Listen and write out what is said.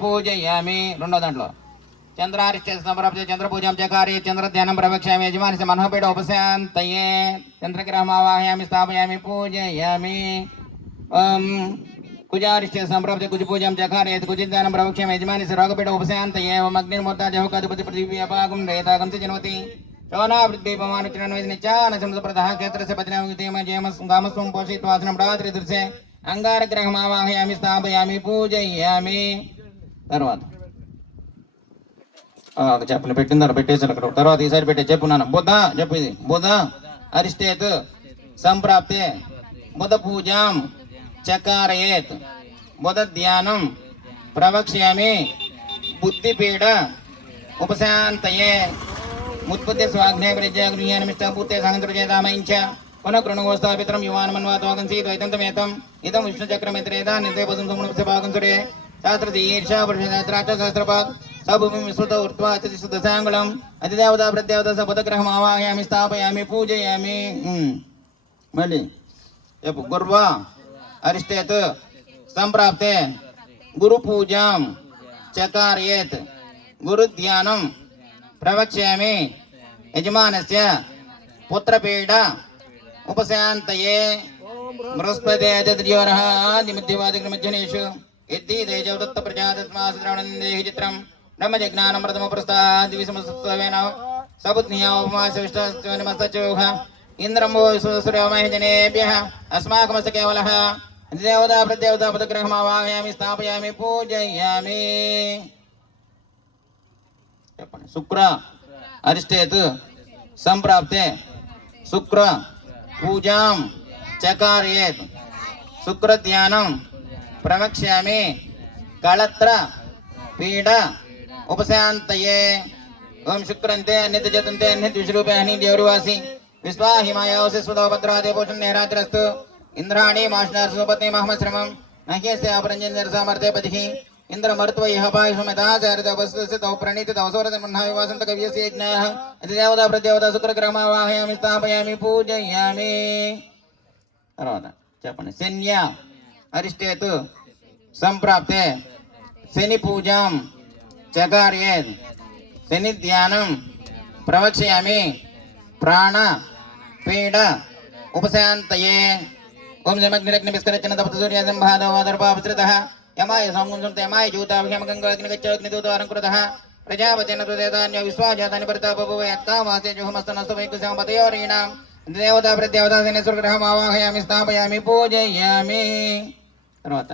పూజయామి రెండో దాంట్లో చంద్రారిష్ట సంప్రాప్తి చంద్రపూజం చకారి చంద్రధ్యానం ప్రవక్ష్యామి యజమాని మనోపీఠ ఉపశాంతయే చంద్రగ్రహమావాహయామి స్థాపయామి పూజయామి కుజారిష్ట సంప్రాప్తి కుజపూజం చకారి కుజిధ్యానం ప్రవక్ష్యామి యజమాని రోగపీఠ ఉపశాంతయే అగ్నిర్మూర్త జహోకాధిపతి పృథివ్యాపాకం రేతాకం జనవతి शोनावृद्धिपमानुचरणनिचानसंप्रदः क्षेत्रस्य पत्न्यामगामस्वं पोषयित्वासनं रात्रिदृश्ये अंगारग्रहमावाहयामि स्थापयामि पूजयामि తర్వాత చెప్పని పెట్టిందారు పెట్టేసారు అక్కడ తర్వాత ఈసారి పెట్టే చెప్పున్నాను బుధ చెప్పు ఇది బుధ అరిష్టేత్ సంప్రాప్తే బుధ పూజాం చకారయేత్ బుధ ధ్యానం ప్రవక్ష్యామి బుద్ధిపీడ ఉపశాంతయే मुत्पत्ते स्वाग्ने प्रज्ञाग्नियानमिष्टापूर्ते सागंतुर्जेदामयञ्च पुनः कृणुगोस्तापित्रं युवानमन्वातोगंसीद्वैतन्तमेतम् इदं विष्णुचक्रमित्रेदा निर्देपदं समुनस्य भागंसुरे शास्त्रति ईर्षा पुरुषशास्त्राच शास्त्रपात् सबभूमिं विस्मृत ऊर्ध्वा अतिशुद्धसाङ्गुलम् अतिदेवता प्रत्यवता सपदग्रहम् आवाहयामि स्थापयामि पूजयामि मళ్ళీ చెప్పు గుర్వ అరిష్టేత్ సంప్రాప్తే గురు పూజాం చకారయేత్ గురు ధ్యానం प्रवक्ष्यामि यजमानस्य पुत्रपीड उपशान्तये बृहस्पते अतिद्योरः निमित्यवादिग्रमज्जनेषु इति देजवदत्त प्रजातत्मासद्रवणन्देहि चित्रं ब्रह्मजज्ञानं प्रथमप्रस्ताद्विसमस्तवेन सबुद्ध्या उपमासविष्टस्त्वनिमस्तचोः इन्द्रं वो सूर्यमहिजनेभ्यः अस्माकमस्य केवलः देवता प्रदेवता पदग्रहमावाहयामि स्थापयामि पूजयामि शुक्र अरिष्टेत संप्राप्ते शुक्र पूजां चकारयेत् शुक्र ध्यानं प्रवक्ष्यामि कलत्र पीड उपशान्तये ओम शुक्रन्ते नित्यजतन्ते नित्यविश्वरूपे अनित्यौर्वासि विश्वाहिमायोऽसि स्वदोभद्रादे पोषण नेरात्रस्तु इंद्राणि माशनार्सुपत्नि महमश्रमं नह्यस्य अपरञ्जनरसामर्थे पतिः इंद्र मर्त्व यह पाय सुमिता चारित वस्तुस्य तौ प्रणीत तौ सौरत मन्हाय वासंत कवियस्य यज्ञः अतिदेवता प्रदेवता शुक्र ग्रहमावाहयामि स्थापयामि पूजयामि తర్వాత చెప్పండి శన్య అరిష్టేతు సంప్రాప్తే శని పూజాం చకార్యేత్ శని ధ్యానం ప్రవక్ష్యామి ప్రాణ పీడ ఉపశాంతయే ఓం జమగ్నిరగ్ని విస్కరచన తపత సూర్య సంభాదో వాదర్భావశ్రితః यमाय संगुंसंते यमाय ज्योताभिषेकं गंगाग्निगच्छोग्निदूतवारंकृतः प्रजापतेन तुदेतान्यो विश्वाजातानि परितापभुव यत्कामासे जुहमस्तनस्तवैकुशमपतयोरीणां देवता प्रदेवता सेनेश्वरग्रहमावाहयामि स्थापयामि पूजयामि తర్వాత